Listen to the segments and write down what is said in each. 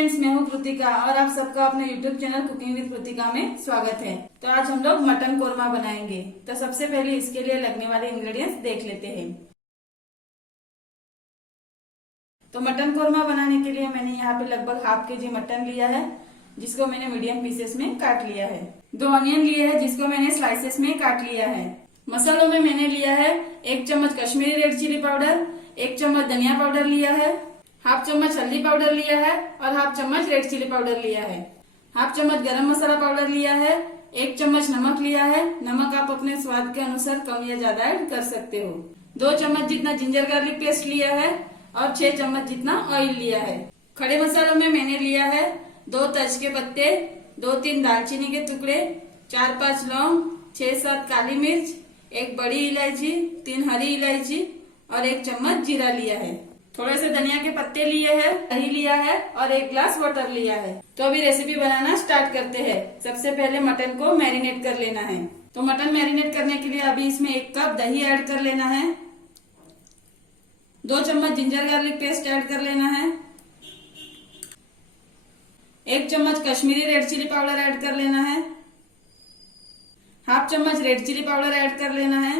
Friends, मैं हूँ कृतिका और आप सबका अपने YouTube channel cooking with Kritika में स्वागत है। तो आज हम लोग मटन कोरमा बनाएंगे। तो सबसे पहले इसके लिए लगने वाले इंग्रेडिएंट्स देख लेते हैं। तो मटन कोरमा बनाने के लिए मैंने यहाँ पे लगभग हाफ के जी मटन लिया है, जिसको मैंने मीडियम पीसेस में काट लिया है। 2 ऑनियन लिए है, जिसको मैंने स्लाइसेस में काट लिया है। मसालों में मैंने लिया है 1 चम्मच कश्मीरी रेड चिली पाउडर, 1 चम्मच धनिया पाउडर लिया है, हाफ चम्मच हल्दी पाउडर लिया है और हाफ चम्मच रेड चिली पाउडर लिया है, हाफ चम्मच गरम मसाला पाउडर लिया है, 1 चम्मच नमक लिया है। नमक आप अपने स्वाद के अनुसार कम या ज्यादा ऐड कर सकते हो। 2 चम्मच जितना जिंजर गार्लिक पेस्ट लिया है और 6 चम्मच जितना ऑयल लिया है। खड़े मसालों में मैंने लिया है 2 तेज के पत्ते, 2-3 दालचीनी के टुकड़े, 4-5 लौंग, 6-7 काली मिर्च, 1 बड़ी इलायची, 3 हरी इलायची और 1 चम्मच जीरा लिया है। थोड़े से धनिया के पत्ते लिए हैं, दही लिया है और 1 ग्लास वाटर लिया है। तो अभी रेसिपी बनाना स्टार्ट करते हैं। सबसे पहले मटन को मैरिनेट कर लेना है। तो मटन मैरिनेट करने के लिए अभी इसमें 1 कप दही ऐड कर लेना है, 2 चम्मच जिंजर गार्लिक पेस्ट ऐड कर लेना है, 1 चम्मच Kashmiri red chilli powder add कर लेना है, हाफ चम्मच रेड चिली पाउडर ऐड कर लेना है,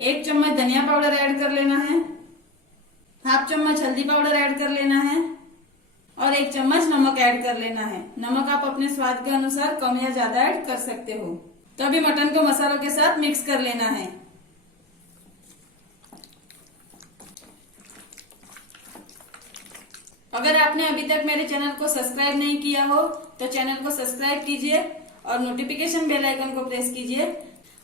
1 चम्मच धनिया पाउडर ऐड कर लेना है, हाफ चम्मच हल्दी पाउडर ऐड कर लेना है और 1 चम्मच नमक ऐड कर लेना है। नमक आप अपने स्वाद के अनुसार कम या ज्यादा ऐड कर सकते हो। तो अभी मटन को मसालों के साथ मिक्स कर लेना है। अगर आपने अभी तक मेरे चैनल को सब्सक्राइब नहीं किया हो तो चैनल को सब्सक्राइब कीजिए और नोटिफिकेशन बेल आइकन को प्रेस कीजिए,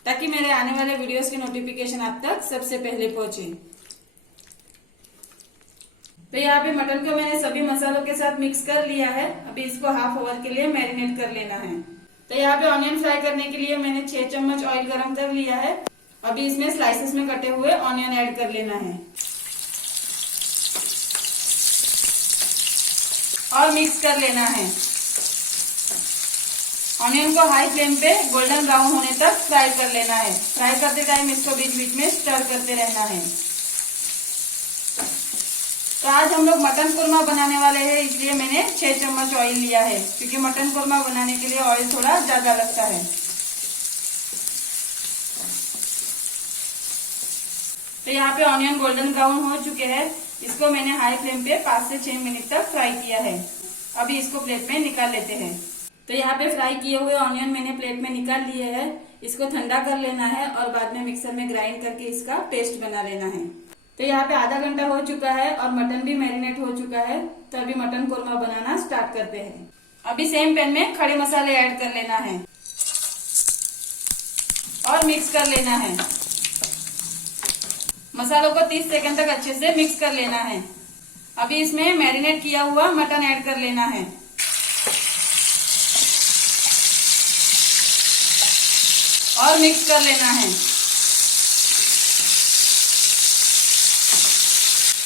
ताकि मेरे आने वाले वीडियोस की नोटिफिकेशन आप तक सबसे पहले पहुंचे। तो यहाँ पे मटन को मैंने सभी मसालों के साथ मिक्स कर लिया है। अभी इसको हाफ आवर के लिए मैरिनेट कर लेना है। तो यहाँ पे ऑनियन फ्राई करने के लिए मैंने 6 चम्मच ऑयल गरम कर लिया है। अभी इसमें स्लाइसेस में कटे हुए ऑनियन ऐड कर लेना है और मिक्स कर लेना है। ऑनियन को हाई फ्लेम पे गोल्डन ब्राउन होने तक फ्राई कर लेना है। फ्राई करते टाइम इसको बीच बीच में स्टर करते रहना है। तो आज हम लोग मटन कोरमा बनाने वाले हैं, इसलिए मैंने 6 चम्मच ऑयल लिया है, क्योंकि मटन कोरमा बनाने के लिए ऑयल थोड़ा ज्यादा लगता है। तो यहाँ पे ऑनियन गोल्डन ब्राउन हो चुके हैं। इसको मैंने हाई फ्लेम पे 5 से 6 मिनट तक फ्राई किया है। अभी इसको प्लेट में निकाल लेते हैं। तो यहाँ पे फ्राई किए हुए ऑनियन मैंने प्लेट में निकाल लिए है। इसको ठंडा कर लेना है और बाद में मिक्सर में ग्राइंड करके इसका पेस्ट बना लेना है। तो यहाँ पे आधा घंटा हो चुका है और मटन भी मैरिनेट हो चुका है। तो अभी मटन कोरमा बनाना स्टार्ट करते हैं। अभी सेम पैन में खड़े मसाले ऐड कर लेना है और मिक्स कर लेना है। मसालों को 30 सेकंड तक अच्छे से मिक्स कर लेना है। अभी इसमें मैरिनेट किया हुआ मटन ऐड कर लेना है और मिक्स कर लेना है।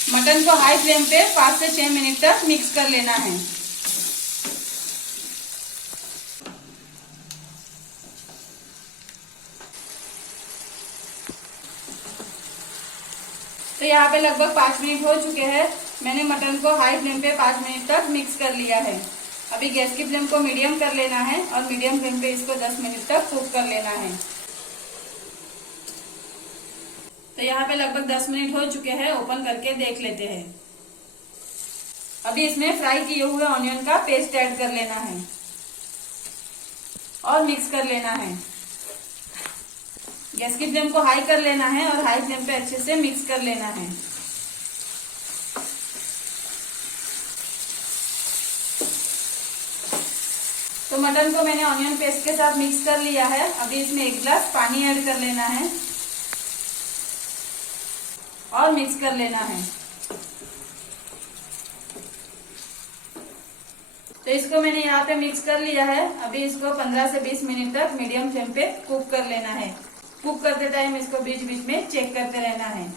मटन को हाई फ्लेम पे 5 से 6 मिनट तक मिक्स कर लेना है। तो यहाँ पे लगभग 5 मिनट हो चुके हैं। मैंने मटन को हाई फ्लेम पे 5 मिनट तक मिक्स कर लिया है। अभी गैस की फ्लेम को मीडियम कर लेना है और मीडियम फ्लेम पे इसको 10 मिनट तक कुक कर लेना है। तो यहाँ पे लगभग 10 मिनट हो चुके हैं। ओपन करके देख लेते हैं। अभी इसमें फ्राई किए हुए ऑनियन का पेस्ट ऐड कर लेना है और मिक्स कर लेना है। गैस की फ्लेम को हाई कर लेना है और हाई फ्लेम पे अच्छे से मिक्स कर लेना है। तो मटन को मैंने ऑनियन पेस्ट के साथ मिक्स कर लिया है। अभी इसमें 1 ग्लास पानी ऐड कर लेना है और मिक्स कर लेना है। तो इसको मैंने यहाँ पे मिक्स कर लिया है। अभी इसको 15 से 20 मिनट तक मीडियम फ्लेम पे कुक कर लेना है। कुक करते टाइम इसको बीच बीच में चेक करते रहना है।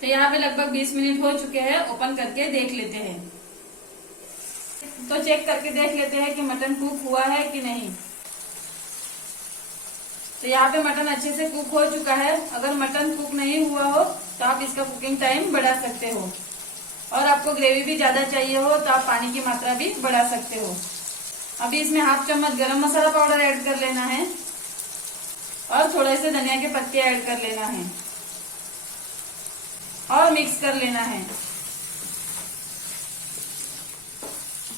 तो यहाँ पे लगभग 20 मिनट हो चुके हैं। ओपन करके देख लेते हैं। तो चेक करके देख लेते हैं कि मटन कुक हुआ है कि नहीं। तो यहाँ पे मटन अच्छे से कुक हो चुका है। अगर मटन कुक नहीं हुआ हो तो आप इसका कुकिंग टाइम बढ़ा सकते हो। और आपको ग्रेवी भी ज्यादा चाहिए हो तो आप पानी की मात्रा भी बढ़ा सकते हो। अभी इसमें हाफ चम्मच गरम मसाला पाउडर ऐड कर लेना है और थोड़े से धनिया के पत्ते ऐड कर लेना है और मिक्स कर लेना है।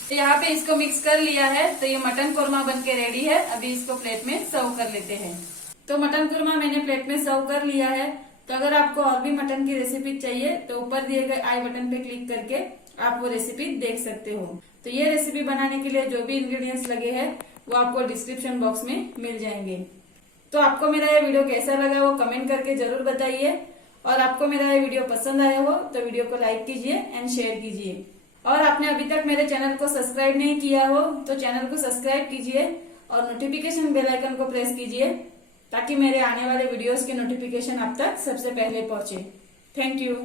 तो यहाँ पे इसको मिक्स कर लिया है तो ये मटन कोरमा बन के रेडी है। अभी इसको प्लेट में सर्व कर लेते हैं। तो मटन कोरमा मैंने प्लेट में सर्व कर लिया है। तो अगर आपको और भी मटन की रेसिपी चाहिए तो ऊपर दिए गए आई बटन पे क्लिक करके आप वो रेसिपी देख सकते हो। तो ये रेसिपी बनाने के लिए जो भी इंग्रेडिएंट्स लगे हैं वो आपको डिस्क्रिप्शन बॉक्स में मिल जाएंगे। तो आपको मेरा ये वीडियो कैसा लगा वो कमेंट करके जरूर बताइए। और आपको मेरा ये वीडियो पसंद आया हो तो वीडियो को लाइक कीजिए एंड शेयर कीजिए। और आपने अभी तक मेरे चैनल को सब्सक्राइब नहीं किया हो तो चैनल को सब्सक्राइब कीजिए और नोटिफिकेशन बेल आइकन को प्रेस कीजिए ताकि मेरे आने वाले वीडियोस की नोटिफिकेशन आप तक सबसे पहले पहुंचे। Thank you.